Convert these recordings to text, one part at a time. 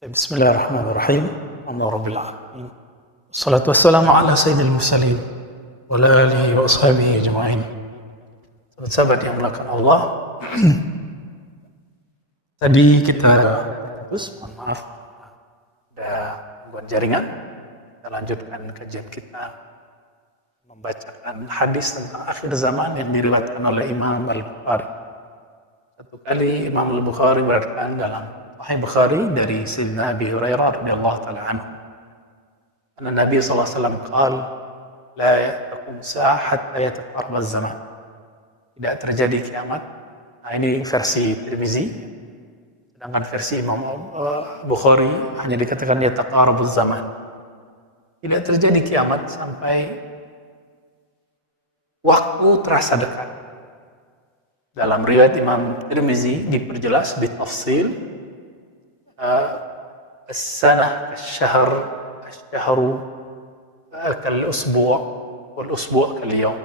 Bismillahirrahmanirrahim. Alhamdulillahirabbil alamin. Wassalatu wassalamu ala sayyidil mursalin wa ala alihi wa ashabihi ajma'in. Sahabat yang melakukan Allah. Tadi kita terus, mohon maaf, ada buat jaringan. Kita lanjutkan kajian kita membacakan hadis tentang akhir zaman yang diriwayatkan oleh Imam Al-Bukhari. Satu kali Imam Al-Bukhari berkata dalam Sahih Bukhari dari Sayyidina Abi Hurairah radhiyallahu taala anhu, anna Nabi sallallahu alaihi wasallam qaal la taqum sa'ah hatta yataqarrab az-zaman. Tidak terjadi kiamat. Nah, ini versi Tirmizi. Sedangkan versi Imam Bukhari hanya dikatakan yataqarrab az-zaman. Tidak terjadi kiamat sampai waktu terasa dekat. Dalam riwayat Imam Tirmizi diperjelas bitafsil, as-sanah kasyahr, asy-syahru kal-usbu' wal-usbu' kal-yawm.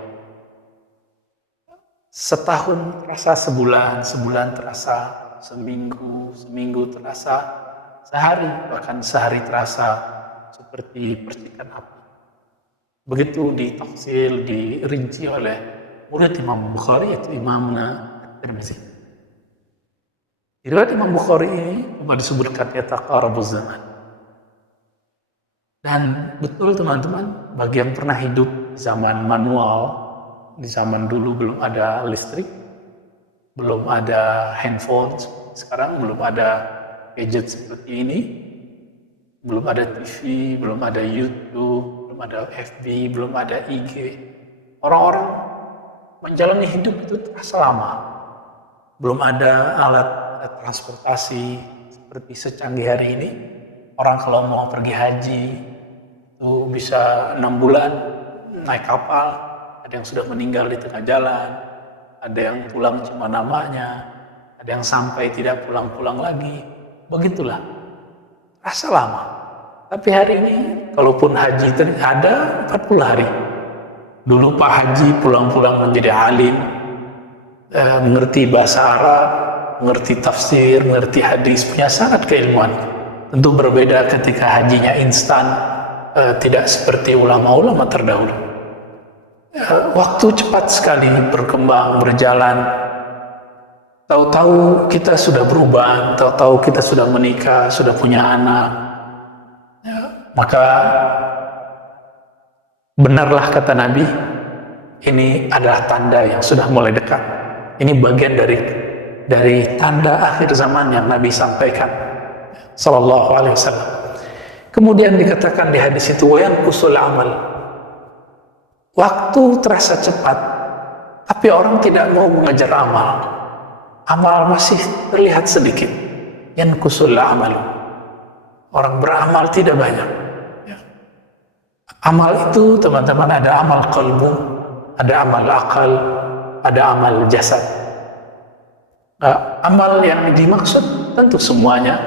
Setahun terasa sebulan, sebulan terasa seminggu, seminggu terasa sehari, bahkan sehari terasa seperti percikan api. Begitu ditafsir, dirinci oleh murid Imam Bukhari, yaitu Imam At-Tirmizi. Di riwayat Imam Bukhari ini cuma disebutkan yataqarabuz zaman. Dan betul teman-teman, bagi yang pernah hidup di zaman manual, di zaman dulu belum ada listrik, belum ada handphone, sekarang belum ada gadget seperti ini, belum ada TV, belum ada YouTube, belum ada FB, belum ada IG. Orang-orang menjalani hidup itu terasa lama. Belum ada alat transportasi seperti secanggih hari ini. Orang kalau mau pergi haji itu bisa 6 bulan naik kapal. Ada yang sudah meninggal di tengah jalan, ada yang pulang cuma namanya, ada yang sampai tidak pulang-pulang lagi. Begitulah, rasa lama. Tapi hari ini kalaupun haji ada 40 hari. Dulu Pak Haji pulang-pulang menjadi alim, mengerti bahasa Arab, mengerti tafsir, mengerti hadis, punya sangat keilmuan. Tentu berbeda ketika hajinya instan, tidak seperti ulama-ulama terdahulu. Waktu cepat sekali berkembang, berjalan. Tahu-tahu kita sudah berubah, tahu-tahu kita sudah menikah, sudah punya anak. Maka benarlah kata Nabi, ini adalah tanda yang sudah mulai dekat. Ini bagian dari tanda akhir zaman yang Nabi sampaikan sallallahu alaihi wasallam. Kemudian dikatakan di hadis itu wayanqusul amal. Waktu terasa cepat, tapi orang tidak mau mengejar amal. Amal masih terlihat sedikit. Yanqusul amal. Orang beramal tidak banyak. Amal itu teman-teman ada amal qalbu, ada amal akal, ada amal jasad. Amal yang dimaksud tentu semuanya,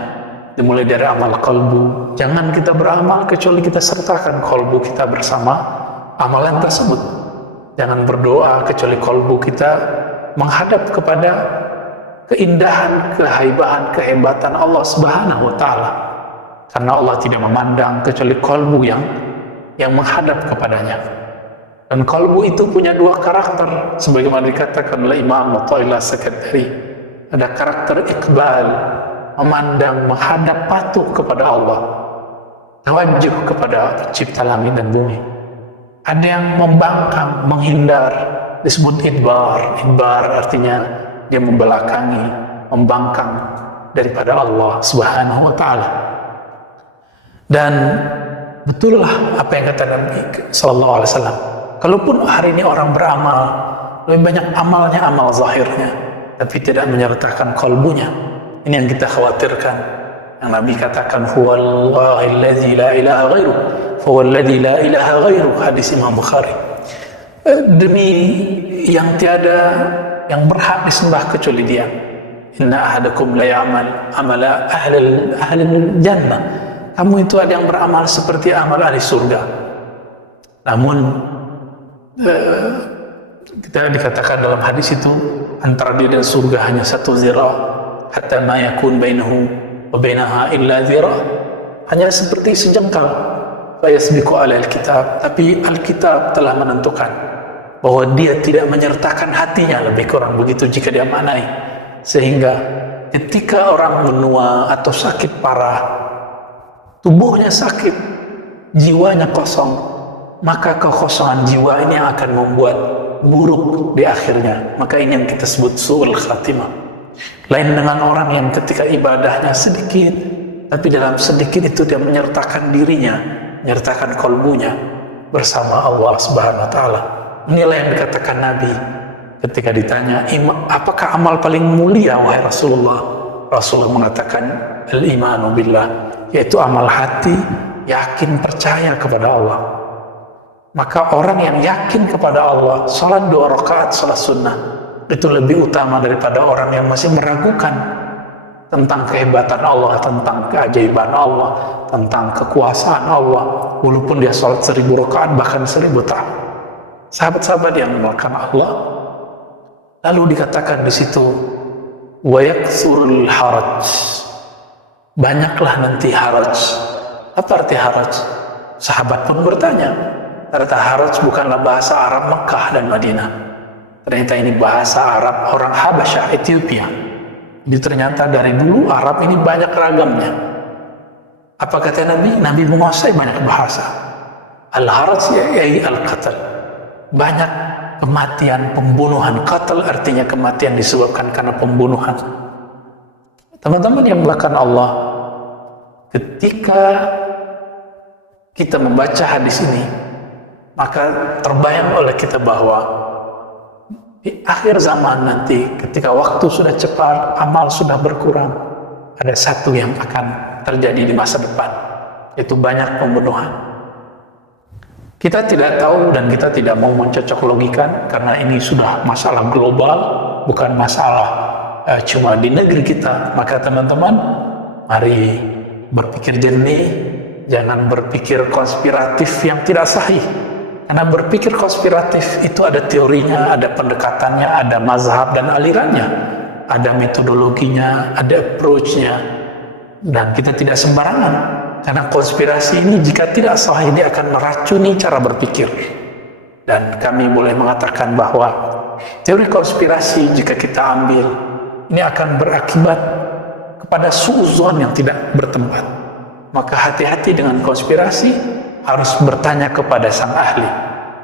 dimulai dari amal qalbu. Jangan kita beramal kecuali kita sertakan qalbu kita bersama amalan tersebut. Jangan berdoa kecuali qalbu kita menghadap kepada keindahan, kehaibahan, kehebatan Allah Subhanahu wa taala. Karena Allah tidak memandang kecuali qalbu yang menghadap kepadanya. Dan qalbu itu punya dua karakter, sebagaimana dikatakan oleh Imam Athaillah As-Sakandari. Ada karakter iqbal, memandang, menghadap, patuh kepada Allah, tawajuh kepada pencipta langit dan bumi. Ada yang membangkang, menghindar, disebut idbar. Idbar artinya dia membelakangi, membangkang daripada Allah Subhanahu wa taala. Dan betullah apa yang kata Nabi sallallahu alaihi wasallam. Kalaupun hari ini orang beramal, lebih banyak amalnya amal zahirnya, tapi tidak menyertakan qalbunya. Ini yang kita khawatirkan. Yang Nabi katakan huwallahillazi la ilaha ghairu fawallazi la ilaha ghairu, hadis Imam Bukhari. Demi yang tiada yang berhak disembah kecuali Dia. Inna ahadakum la ya'mal amala ahlil jannah. Kamu itu ada yang beramal seperti amal ahli surga. Namun kita dikatakan dalam hadis itu antara dia dan surga hanya 1 zira', hatta ma yakun bainahu wa bainaha illa dhira, hanya seperti sejengkal. Fa yasbiqu alal kitab, tapi Alkitab telah menentukan bahwa dia tidak menyertakan hatinya, lebih kurang begitu jika dia maknai. Sehingga ketika orang menua atau sakit parah, tubuhnya sakit, jiwanya kosong, maka kekosongan jiwa ini yang akan membuat buruk di akhirnya. Maka ini yang kita sebut su'ul khatimah. Lain dengan orang yang ketika ibadahnya sedikit, tapi dalam sedikit itu dia menyertakan dirinya, menyertakan kalbunya bersama Allah Subhanahu wa Ta'ala. Inilah yang dikatakan Nabi ketika ditanya, apakah amal paling mulia wahai Rasulullah? Rasulullah mengatakan, al-imanu billah, yaitu amal hati, yakin percaya kepada Allah. Maka orang yang yakin kepada Allah, salat 2 rakaat salat sunnah, itu lebih utama daripada orang yang masih meragukan tentang kehebatan Allah, tentang keajaiban Allah, tentang kekuasaan Allah, walaupun dia salat 1000 rakaat bahkan 1000 tahun. Sahabat-sahabat yang dimuliakan Allah, lalu dikatakan di situ, wa yakthurul haraj, banyaklah nanti haraj. Apa arti haraj? Sahabat pun bertanya. Ternyata haraj bukanlah bahasa Arab Mekah dan Madinah. Ternyata ini bahasa Arab orang Habasyah, Ethiopia. Jadi ternyata dari dulu Arab ini banyak ragamnya. Apa kata Nabi? Nabi menguasai banyak bahasa. Al-haraj yaitu al-qatl, banyak kematian, pembunuhan. Qatl artinya kematian disebabkan karena pembunuhan. Teman-teman yang melakukan Allah, ketika kita membaca hadis ini, maka terbayang oleh kita bahwa di akhir zaman nanti, ketika waktu sudah cepat, amal sudah berkurang, ada satu yang akan terjadi di masa depan, yaitu banyak pembunuhan. Kita tidak tahu dan kita tidak mau mencocok logikan, karena ini sudah masalah global, bukan masalah cuma di negeri kita. Maka teman-teman, mari berpikir jernih, jangan berpikir konspiratif yang tidak sahih. Karena berpikir konspiratif itu ada teorinya, ada pendekatannya, ada mazhab dan alirannya, ada metodologinya, ada approach-nya, dan kita tidak sembarangan. Karena konspirasi ini jika tidak sahih, ini akan meracuni cara berpikir. Dan kami boleh mengatakan bahwa teori konspirasi jika kita ambil, ini akan berakibat kepada suuzon yang tidak bertempat. Maka hati-hati dengan konspirasi, harus bertanya kepada sang ahli.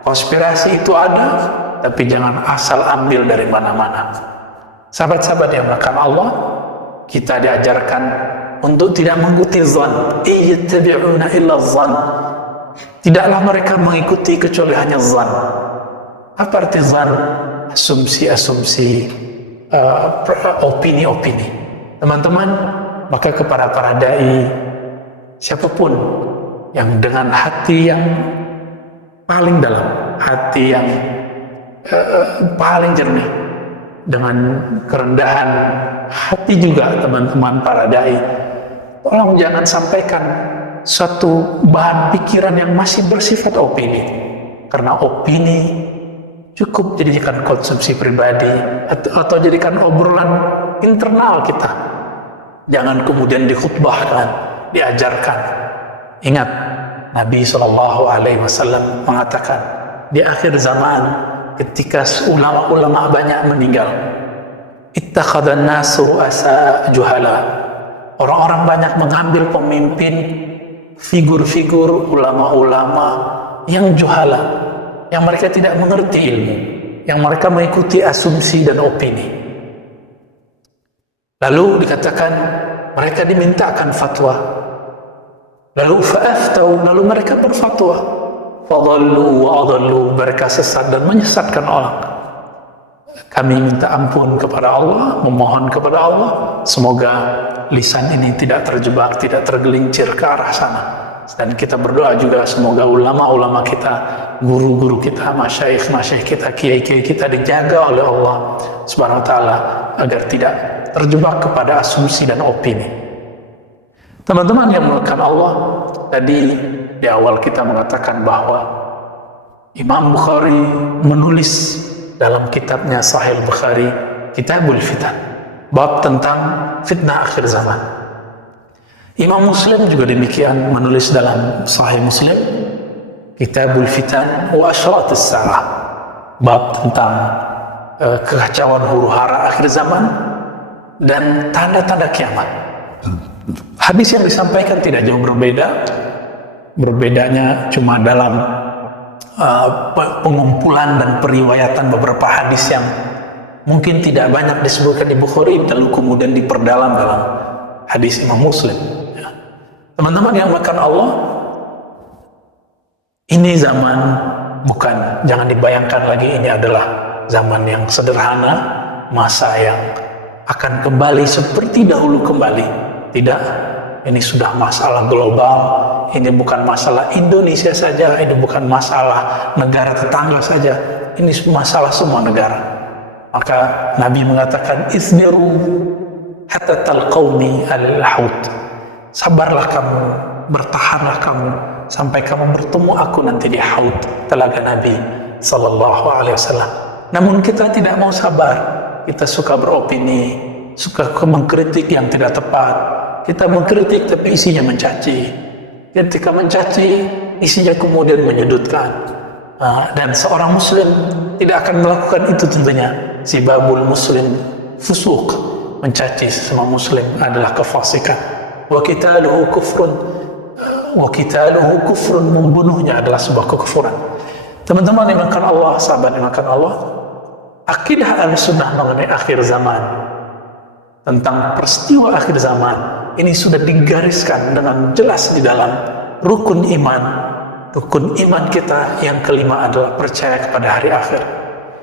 Konspirasi itu ada, tapi jangan asal ambil dari mana-mana. Sahabat-sahabat yang melakukan Allah, kita diajarkan untuk tidak mengikuti zan. Iyattabi'una illa zan. Tidaklah mereka mengikuti kecuali hanya zan. Apa arti zan? Asumsi-asumsi, opini-opini. Teman-teman, maka kepada para dai, siapapun yang dengan hati yang paling dalam, hati yang paling jernih, dengan kerendahan hati juga, teman-teman para dai, tolong jangan sampaikan suatu bahan pikiran yang masih bersifat opini. Karena opini cukup jadikan konsumsi pribadi atau jadikan obrolan internal kita. Jangan kemudian dikhutbahkan, diajarkan. Ingat, Nabi SAW mengatakan, di akhir zaman ketika ulama-ulama banyak meninggal, ittakhadhan nasu ru'asa juhala, orang-orang banyak mengambil pemimpin, figur-figur ulama-ulama yang juhala, yang mereka tidak mengerti ilmu, yang mereka mengikuti asumsi dan opini. Lalu dikatakan mereka dimintakan fatwa, lalu fa'aftau, lalu mereka berfatwa, fadallu wa adallu, mereka sesat dan menyesatkan orang. Kami minta ampun kepada Allah, memohon kepada Allah, semoga lisan ini tidak terjebak, tidak tergelincir ke arah sana. Dan kita berdoa juga semoga ulama-ulama kita, guru-guru kita, masyayikh-masyayikh kita, kiai-kiai kita dijaga oleh Allah Subhanahu wa Ta'ala agar tidak terjebak kepada asumsi dan opini. Teman-teman yang melakukan Allah, tadi di awal kita mengatakan bahwa Imam Bukhari menulis dalam kitabnya Sahih Bukhari, Kitabul Fitan, bab tentang fitnah akhir zaman. Imam Muslim juga demikian menulis dalam Sahih Muslim, Kitabul Fitan wa Asyratus Sa'ah, bab tentang kekacauan huru-hara akhir zaman dan tanda-tanda kiamat. Hadis yang disampaikan tidak jauh berbeda, berbedanya cuma dalam pengumpulan dan periwayatan beberapa hadis yang mungkin tidak banyak disebutkan di Bukhari lalu kemudian diperdalam dalam hadis Imam Muslim. Teman-teman yang makan Allah, ini zaman bukan, jangan dibayangkan lagi ini adalah zaman yang sederhana, masa yang akan kembali seperti dahulu kembali. Tidak, ini sudah masalah global, ini bukan masalah Indonesia saja, ini bukan masalah negara tetangga saja, ini masalah semua negara. Maka Nabi mengatakan, isbiru hatta talqawni al-haut. Sabarlah kamu, bertahanlah kamu sampai kamu bertemu aku nanti di haud, telaga Nabi sallallahu alaihi wasallam. Namun kita tidak mau sabar. Kita suka beropini, suka mengkritik yang tidak tepat. Kita mengkritik tapi isinya mencaci. Ketika mencaci, isinya kemudian menyudutkan. Dan seorang muslim tidak akan melakukan itu tentunya. Sibabul muslim fusuq, mencaci sesama muslim adalah kefasikan. Wa qitaluhu kufrun, membunuhnya adalah sebuah kekufuran. Teman-teman yang dimakan Allah, sahabat yang dimakan Allah, akidah Ahlussunnah mengenai akhir zaman, tentang peristiwa akhir zaman, ini sudah digariskan dengan jelas di dalam rukun iman. Rukun iman kita yang kelima adalah percaya kepada hari akhir.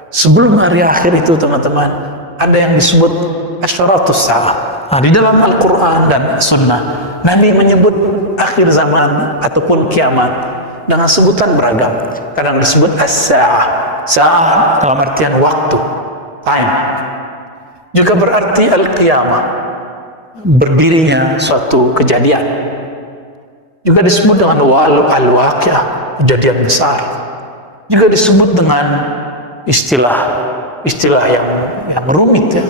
Sebelum hari akhir itu teman-teman, ada yang disebut asyratus sa'ah. Di dalam Al-Quran dan Sunnah, Nabi menyebut akhir zaman ataupun kiamat dengan sebutan beragam. Kadang disebut as-sa'ah, sa'ah dalam artian waktu, time. Juga berarti al-qiyamah, berdirinya suatu kejadian. Juga disebut dengan al-waqi'ah, kejadian besar. Juga disebut dengan istilah yang rumit ya,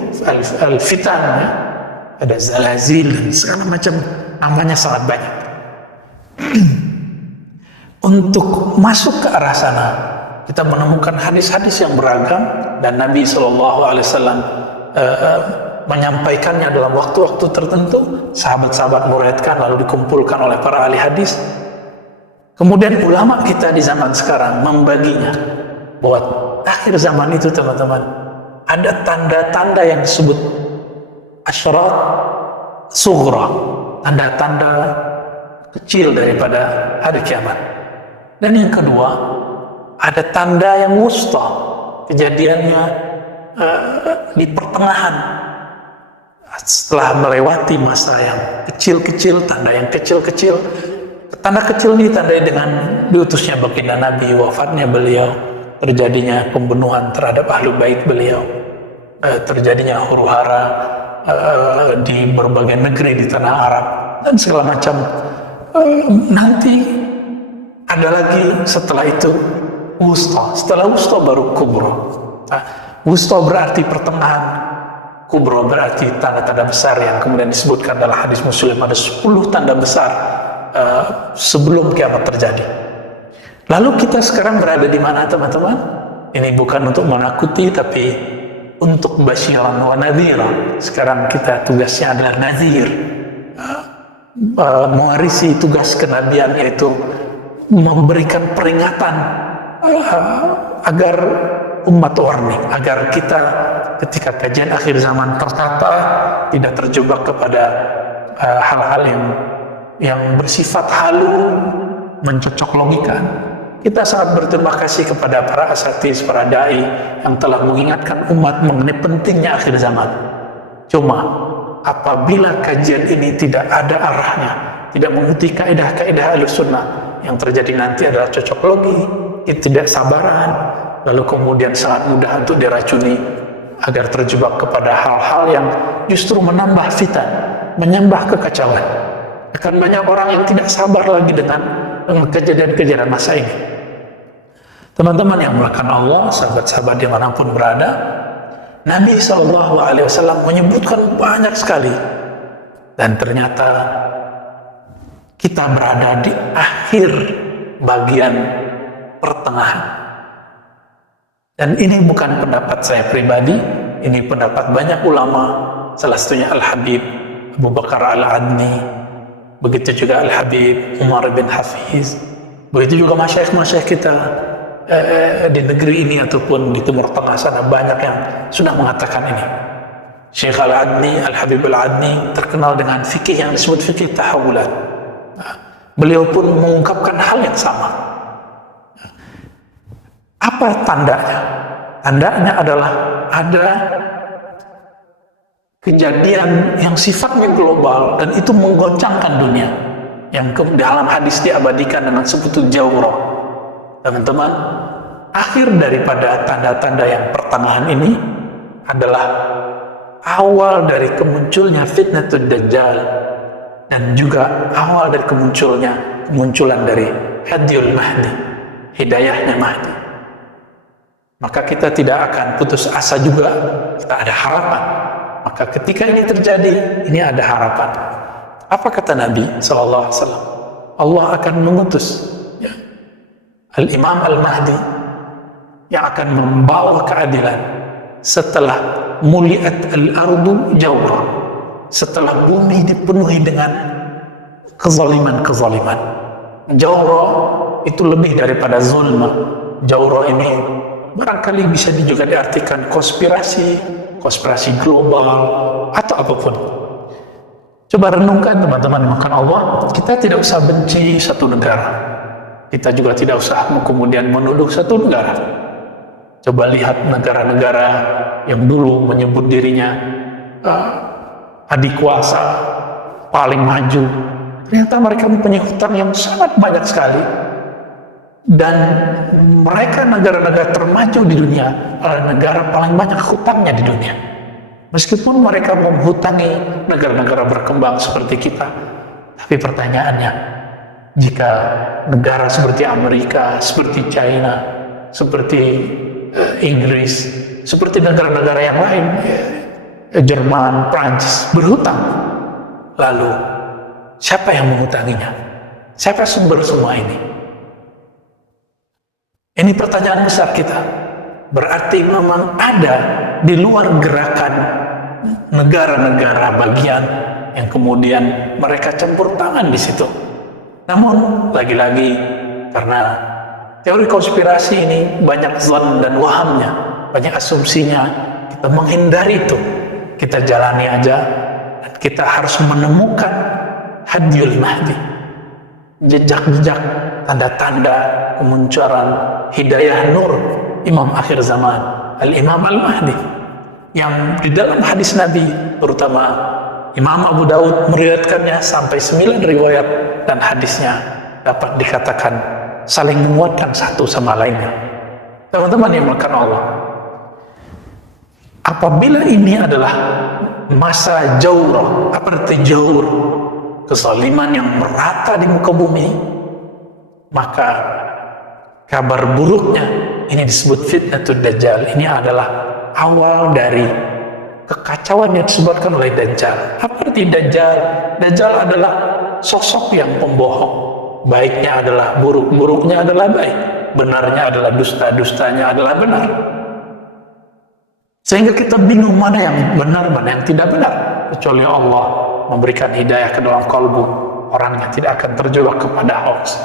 al-fitan ya. Ada zalazil dan segala macam, namanya sangat banyak. Untuk masuk ke arah sana, kita menemukan hadis-hadis yang beragam dan Nabi SAW menyampaikannya dalam waktu-waktu tertentu. Sahabat-sahabat meriwayatkan lalu dikumpulkan oleh para ahli hadis. Kemudian ulama kita di zaman sekarang membaginya bahwa akhir zaman itu teman-teman ada tanda-tanda yang disebut asyrat sughra, tanda-tanda kecil daripada hari kiamat. Dan yang kedua, ada tanda yang wusta, kejadiannya di pertengahan, setelah melewati masa yang kecil-kecil, tanda yang kecil-kecil. Tanda kecil ini tandai dengan diutusnya baginda Nabi, wafatnya beliau, terjadinya pembunuhan terhadap ahlu bait beliau, terjadinya huru-hara di berbagai negeri di tanah Arab dan segala macam. Nanti ada lagi setelah itu wusta, setelah wusta baru kubro. Wusta berarti pertengahan, kubro berarti tanda-tanda besar yang kemudian disebutkan dalam hadis Muslim. Ada 10 tanda besar sebelum kiamat terjadi. Lalu kita sekarang berada di mana teman-teman? Ini bukan untuk menakuti tapi untuk basyiran wa nadhira. Sekarang kita tugasnya adalah nazir, mewarisi tugas kenabian, yaitu memberikan peringatan agar umat warning, agar kita ketika kajian akhir zaman tertata tidak terjebak kepada hal-hal yang bersifat halu, mencocok logika. Kita sangat berterima kasih kepada para asatidz, para dai yang telah mengingatkan umat mengenai pentingnya akhir zaman. Cuma apabila kajian ini tidak ada arahnya, tidak mengikuti kaidah-kaidah Ahlussunnah, yang terjadi nanti adalah cocok logi, ketidaksabaran, lalu kemudian sangat mudah untuk diracuni agar terjebak kepada hal-hal yang justru menambah fitan, menambah kekacauan. Akan banyak orang yang tidak sabar lagi dengan kejadian-kejadian masa ini. Teman-teman yang melakukan Allah, sahabat-sahabat dimanapun berada, Nabi SAW menyebutkan banyak sekali, dan ternyata kita berada di akhir bagian pertengahan. Dan ini bukan pendapat saya pribadi, ini pendapat banyak ulama, salah satunya Al-Habib Abu Bakar Al-Adni, begitu juga Al-Habib Umar bin Hafiz, begitu juga masyayikh-masyayikh kita di negeri ini ataupun di Timur Tengah sana, banyak yang sudah mengatakan ini. Syekh Al-Adni, Al-Habib Al-Adni terkenal dengan fikih yang disebut fikih tahawulan. Beliau pun mengungkapkan hal yang sama. Apa tandanya? Tandanya adalah ada kejadian yang sifatnya global dan itu menggoncangkan dunia, yang dalam hadis diabadikan dengan sebutan jawrah. Teman-teman, akhir daripada tanda-tanda yang pertengahan ini adalah awal dari kemunculnya fitnatul dajjal dan juga awal dari kemunculan dari hadiyul mahdi, hidayahnya mahdi. Maka kita tidak akan putus asa juga, kita ada harapan. Maka ketika ini terjadi, ini ada harapan. Apa kata Nabi SAW? Allah akan mengutus Al-Imam Al-Mahdi yang akan membawa keadilan setelah muliat al-ardu jawra, setelah bumi dipenuhi dengan kezaliman-kezaliman. Jawra itu lebih daripada zulma. Jawra ini barangkali bisa juga diartikan konspirasi global atau apapun. Coba renungkan teman-teman, makan Allah, kita tidak usah benci satu negara, kita juga tidak usah kemudian menuduh satu negara. Coba lihat negara-negara yang dulu menyebut dirinya adik kuasa, paling maju, ternyata mereka mempunyai hutang yang sangat banyak sekali. Dan mereka negara-negara termaju di dunia adalah negara paling banyak hutangnya di dunia. Meskipun mereka menghutangi negara-negara berkembang seperti kita, tapi pertanyaannya, jika negara seperti Amerika, seperti China, seperti Inggris, seperti negara-negara yang lain, Jerman, Prancis, berhutang, lalu siapa yang menghutanginya? Siapa sumber semua ini? Ini pertanyaan besar kita. Berarti memang ada di luar gerakan negara-negara bagian yang kemudian mereka campur tangan di situ. Namun lagi-lagi karena teori konspirasi ini banyak zon dan wahamnya, banyak asumsinya, kita menghindari itu. Kita jalani aja, dan kita harus menemukan hadiyul mahdi, jejak-jejak, tanda-tanda kemunculan hidayah nur Imam akhir zaman, Al-Imam Al-Mahdi, yang di dalam hadis Nabi, terutama Imam Abu Daud meriwayatkannya sampai 9 riwayat, dan hadisnya dapat dikatakan saling menguatkan satu sama lainnya. Teman-teman yang melakukan Allah, apabila ini adalah masa jawrah, apa arti jawr? Kezaliman yang merata di muka bumi, maka kabar buruknya ini disebut fitnatul dajjal. Ini adalah awal dari kekacauan yang disebutkan oleh Dajjal. Apa arti Dajjal? Dajjal adalah sosok yang pembohong. Baiknya adalah buruk, buruknya adalah baik, benarnya adalah dusta, dustanya adalah benar. Sehingga kita bingung mana yang benar, mana yang tidak benar. Kecuali Allah memberikan hidayah ke dalam kalbu, orangnya tidak akan terjebak kepada hoax.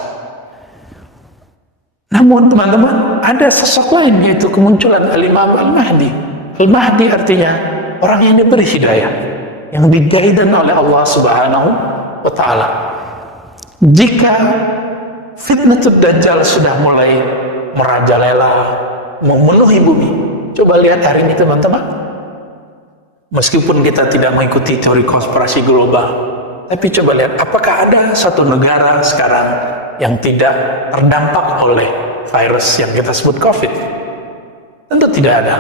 Namun teman-teman, ada sosok lain, yaitu kemunculan Al-Imam Al-Mahdi. Al-Mahdi artinya orang yang diberi hidayah, yang diguidance oleh Allah Subhanahu wa Ta'ala. Jika fitnatul dajjal sudah mulai merajalela, memenuhi bumi, coba lihat hari ini teman-teman. Meskipun kita tidak mengikuti teori konspirasi global, tapi coba lihat, apakah ada satu negara sekarang yang tidak terdampak oleh virus yang kita sebut COVID? Tentu tidak ada.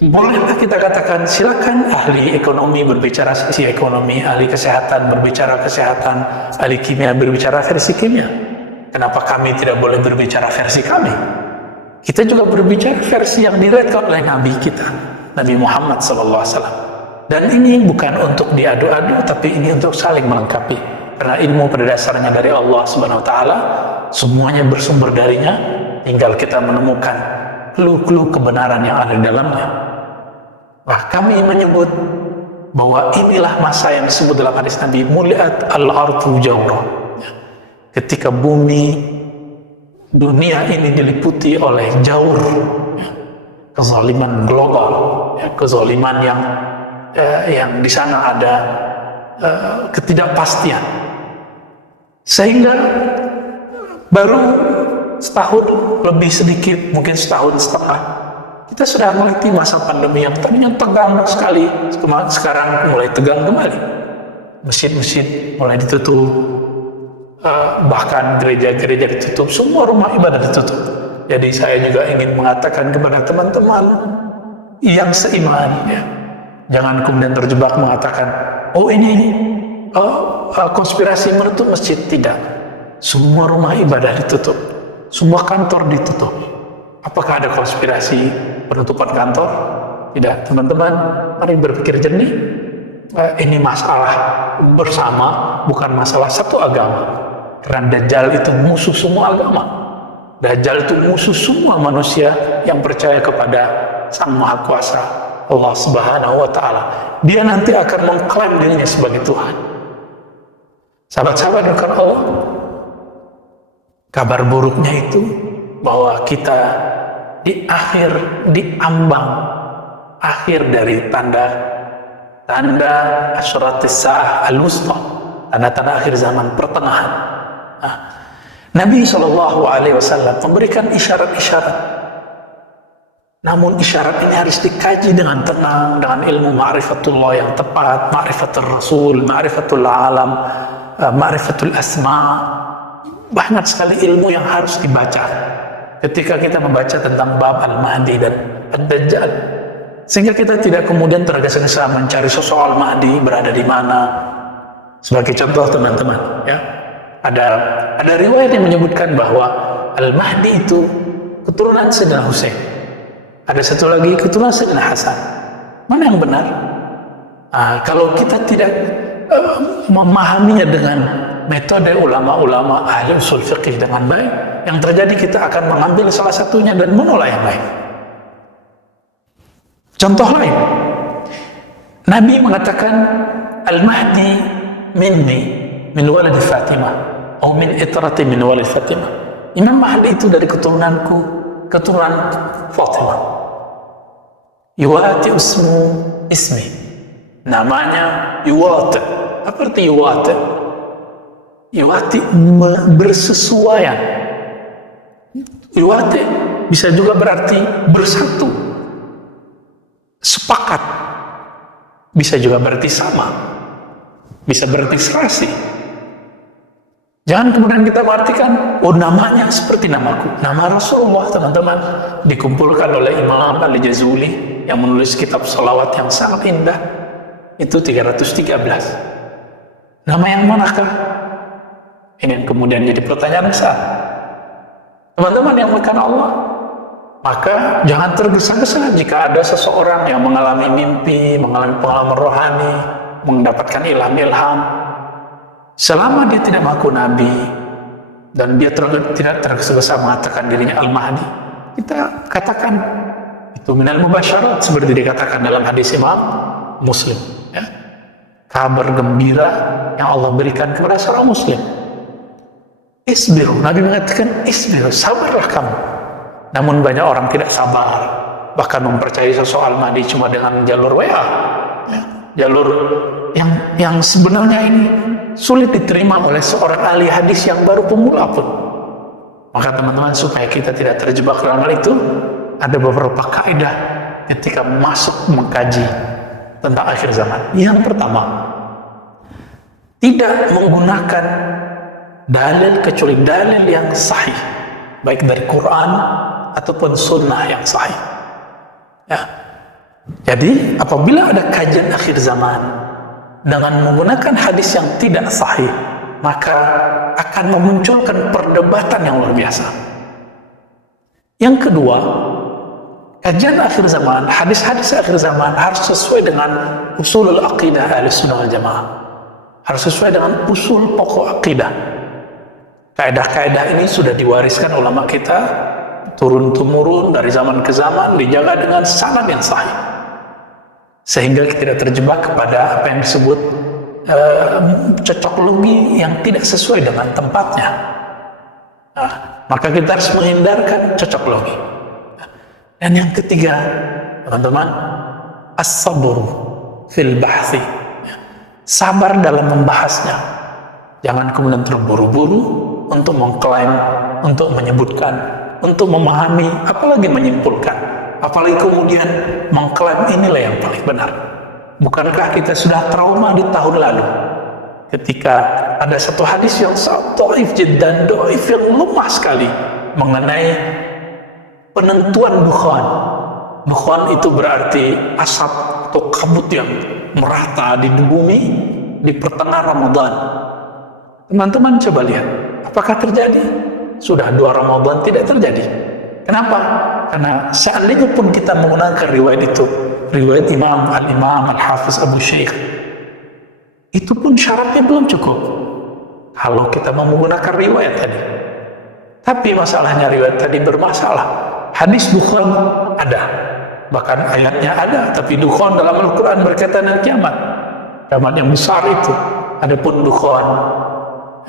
Bolehlah kita katakan, silakan ahli ekonomi berbicara sisi ekonomi, ahli kesehatan berbicara kesehatan, ahli kimia berbicara versi kimia. Kenapa kami tidak boleh berbicara versi kami? Kita juga berbicara versi yang diriwayatkan oleh Nabi kita, Nabi Muhammad SAW. Dan ini bukan untuk diadu-adu, tapi ini untuk saling melengkapi. Karena ilmu pada dasarnya dari Allah Subhanahu wa Ta'ala, semuanya bersumber darinya, tinggal kita menemukan clue-clue kebenaran yang ada di dalamnya. Nah, kami menyebut bahwa inilah masa yang disebut dalam hadis Nabi, muliat al-ardu jawra. Ketika bumi, dunia ini diliputi oleh jawr, kezaliman global, kezaliman yang di sana ada ketidakpastian, sehingga baru setahun lebih sedikit, mungkin setahun setengah, kita sudah melewati masa pandemi yang tadinya tegang sekali, sekarang mulai tegang kembali. Masjid-masjid mulai ditutup, bahkan gereja-gereja ditutup, semua rumah ibadah ditutup. Jadi saya juga ingin mengatakan kepada teman-teman yang seiman, ya, jangan kemudian terjebak mengatakan, oh ini konspirasi menutup masjid. Tidak, semua rumah ibadah ditutup, semua kantor ditutup. Apakah ada konspirasi penutupan kantor? Tidak, teman-teman, mari berpikir jernih. Ini masalah bersama, bukan masalah satu agama. Karena Dajjal itu musuh semua agama. Dajjal itu musuh semua manusia yang percaya kepada Sang Maha Kuasa, Allah Subhanahu wa Ta'ala. Dia nanti akan mengklaim dirinya sebagai Tuhan. Sahabat-sahabat bukan Allah, kabar buruknya itu bahwa kita di ambang akhir dari tanda asyratis sa'ah al-wusta, tanda-tanda akhir zaman pertengahan. Nah, Nabi SAW memberikan isyarat-isyarat. Namun isyarat ini harus dikaji dengan tenang, dengan ilmu ma'rifatullah yang tepat, ma'rifatul Rasul, ma'rifatul alam, ma'rifatul asma. Banyak sekali ilmu yang harus dibaca ketika kita membaca tentang bab Al-Mahdi dan Ad-Dajjal. Sehingga kita tidak kemudian tergesa-gesa mencari sosok Al-Mahdi berada di mana. Sebagai contoh teman-teman, ya, ada riwayat yang menyebutkan bahwa Al-Mahdi itu keturunan Sayyidina Husain. Ada satu lagi keturunan Sayyidina Hasan. Mana yang benar? Kalau kita tidak memahaminya dengan metode ulama-ulama ahli usul fiqih dengan baik, yang terjadi kita akan mengambil salah satunya dan menolak yang lain. Contoh lain, Nabi mengatakan Al-Mahdi minni min walad Fatimah atau min itrati min walad Fatimah. Imam Mahdi itu dari keturunanku, keturunan Fatimah. Yuwati ismi, namanya Yuwati. Apa arti Yuwati? Yuwati bersesuaian. Yuwati bisa juga berarti bersatu, sepakat, bisa juga berarti sama, bisa berarti serasi. Jangan kemudian kita mengartikan, oh namanya seperti namaku. Nama Rasulullah, teman-teman, dikumpulkan oleh Imam Al-Jazuli yang menulis kitab salawat yang sangat indah, itu 313. Nama yang manakah? Ini kemudian jadi pertanyaan besar. Teman-teman yang bukan Allah, maka jangan tergesa-gesa jika ada seseorang yang mengalami mimpi, mengalami pengalaman rohani, mendapatkan ilham-ilham. Selama dia tidak mengaku Nabi dan dia tidak tergesa-gesa mengatakan dirinya Al-Mahdi, kita katakan itu minal mubasyarat, seperti dikatakan dalam hadis Imam Muslim, ya. Kabar gembira yang Allah berikan kepada seorang Muslim. Isbiru, Nabi mengatakan isbiru, sabarlah kamu. Namun banyak orang tidak sabar, bahkan mempercayai sosok Al-Mahdi cuma dengan jalur WA, ya. Jalur yang sebenarnya ini sulit diterima oleh seorang ahli hadis yang baru pemula pun. Maka teman-teman, supaya kita tidak terjebak dalam hal itu, ada beberapa kaidah ketika masuk mengkaji tentang akhir zaman. Yang pertama, tidak menggunakan dalil kecuali dalil yang sahih, baik dari Quran ataupun sunnah yang sahih, ya. Jadi apabila ada kajian akhir zaman dengan menggunakan hadis yang tidak sahih, maka akan memunculkan perdebatan yang luar biasa. Yang kedua, kajian akhir zaman, hadis-hadis akhir zaman harus sesuai dengan usulul aqidah Ahlussunnah wal Jamaah. Harus sesuai dengan usul pokok akidah. Kaidah-kaidah ini sudah diwariskan ulama kita turun-temurun dari zaman ke zaman, dijaga dengan sanad yang sahih. Sehingga kita tidak terjebak kepada apa yang disebut cocok logi yang tidak sesuai dengan tempatnya. Maka kita harus menghindarkan cocok logi. Dan yang ketiga, teman-teman, as-sabr fil bahthi. Sabar dalam membahasnya. Jangan kemudian terburu-buru untuk mengklaim, untuk menyebutkan, untuk memahami, apalagi menyimpulkan. Apalagi kemudian mengklaim inilah yang paling benar. Bukankah kita sudah trauma di tahun lalu ketika ada satu hadis yang sangat dhaif jiddan, dhaif yang lemah sekali mengenai penentuan dukhan. Dukhan itu berarti asap atau kabut yang merata di bumi di pertengahan Ramadan. Teman-teman coba lihat, apakah terjadi? Sudah 2 Ramadan tidak terjadi. Kenapa? Karena seandainya pun kita menggunakan riwayat itu, riwayat Al-Imam Al-Hafiz Abu Syekh, itu pun syaratnya belum cukup kalau kita mau menggunakan riwayat tadi. Tapi masalahnya riwayat tadi bermasalah. Hadis dukhan ada, bahkan ayatnya ada, tapi dukhan dalam Al-Quran berkaitan dengan kiamat yang besar itu. Adapun dukhan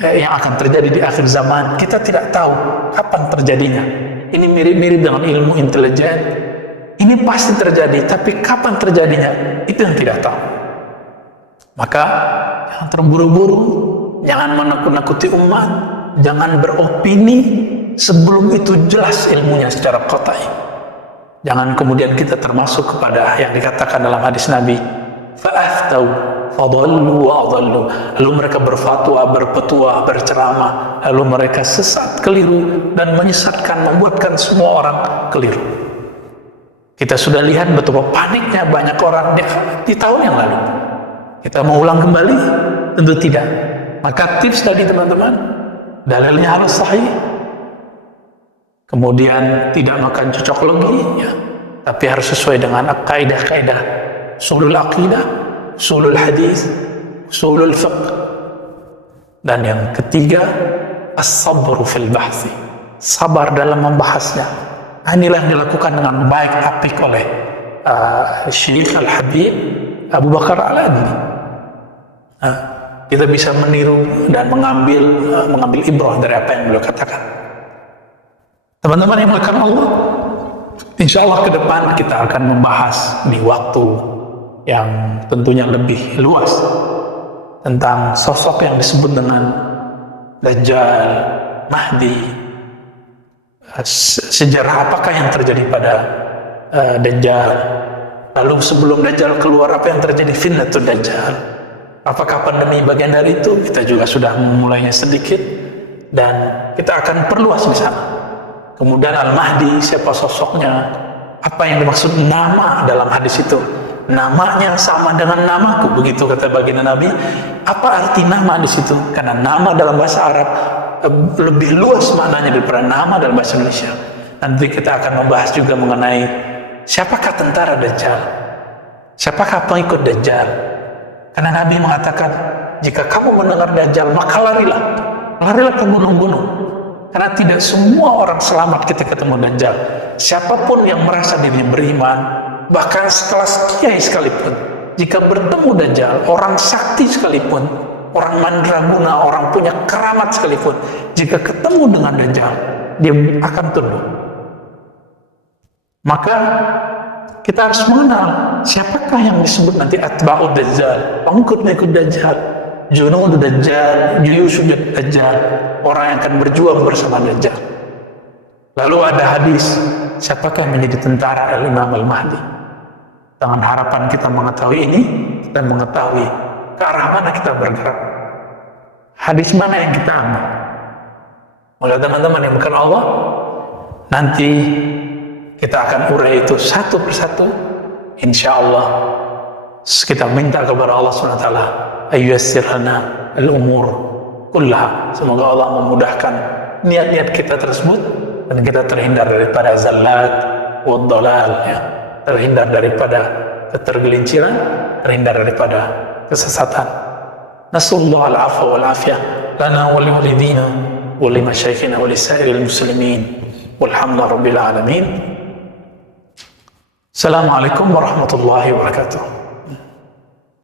yang akan terjadi di akhir zaman, kita tidak tahu kapan terjadinya. Ini mirip-mirip dengan ilmu intelijen. Ini pasti terjadi, tapi kapan terjadinya itu yang tidak tahu. Maka jangan terburu-buru, jangan menakut-nakuti umat, jangan beropini sebelum itu jelas ilmunya secara qat'i. Jangan kemudian kita termasuk kepada yang dikatakan dalam hadis Nabi, fa'aftau fadallu wa adallu. Lalu mereka berfatwa, berpetua, berceramah, lalu mereka sesat, keliru, dan menyesatkan, membuatkan semua orang keliru. Kita sudah lihat betapa paniknya banyak orang di tahun yang lalu. Kita mau ulang kembali? Tentu tidak. Maka tips tadi teman-teman, dalilnya harus sahih, kemudian tidak makan cocok logi, ya, tapi harus sesuai dengan kaidah-kaidah usulul aqidah, usulul hadis, usulul fiqh. Dan yang ketiga, as-sabru fil bahthi, sabar dalam membahasnya. Inilah yang dilakukan dengan baik apik oleh Syekh Al-Habib Abu Bakar Al-Adni. Kita bisa meniru dan mengambil ibrah dari apa yang beliau katakan. Teman-teman yang melakukan Allah, insya Allah ke depan kita akan membahas di waktu yang tentunya lebih luas tentang sosok yang disebut dengan Dajjal, Mahdi, sejarah apakah yang terjadi pada Dajjal, lalu sebelum Dajjal keluar apa yang terjadi fitnatul Dajjal, apakah pandemi bagian dari itu. Kita juga sudah memulainya sedikit dan kita akan perluas di sana. Kemudian Al-Mahdi, siapa sosoknya, apa yang dimaksud nama dalam hadis itu. Namanya sama dengan namaku, begitu kata baginda Nabi. Apa arti nama di situ? Karena nama dalam bahasa Arab lebih luas maknanya daripada nama dalam bahasa Indonesia. Nanti kita akan membahas juga mengenai siapakah tentara Dajjal, siapakah pengikut Dajjal. Karena Nabi mengatakan, jika kamu mendengar Dajjal, maka larilah ke gunung-gunung. Karena tidak semua orang selamat ketika ketemu Dajjal. Siapapun yang merasa dirinya beriman, bahkan sekelas kiai sekalipun, jika bertemu Dajjal, orang sakti sekalipun, orang mandraguna, orang punya keramat sekalipun, jika ketemu dengan Dajjal, dia akan tunduk. Maka kita harus mengenal siapakah yang disebut nanti atba'ud Dajjal, pengikut-pengikut Dajjal, junud Dajjal, juyusud Dajjal, orang yang akan berjuang bersama Dajjal. Lalu ada hadis, siapakah yang menjadi tentara Al-Imam Al-Mahdi. Dengan harapan kita mengetahui ini, kita mengetahui ke arah mana kita bergerak, hadis mana yang kita ambil. Oleh teman-teman yang bukan Allah, nanti kita akan urai itu satu persatu. Insya Allah kita minta kepada Allah SWT, ayyasir lana al-umur kullaha. Semoga Allah memudahkan niat-niat kita tersebut dan kita terhindar daripada zallat, wad-dhalal, ya. Terhindar daripada ketergelinciran, terhindar daripada kesesatan. Nasallallahu al-'afwa wal 'afiyah lana wa liwalidina wa limasyayikhina wa lisairil muslimin. Walhamdulillahi rabbil alamin. Assalamualaikum warahmatullahi wabarakatuh.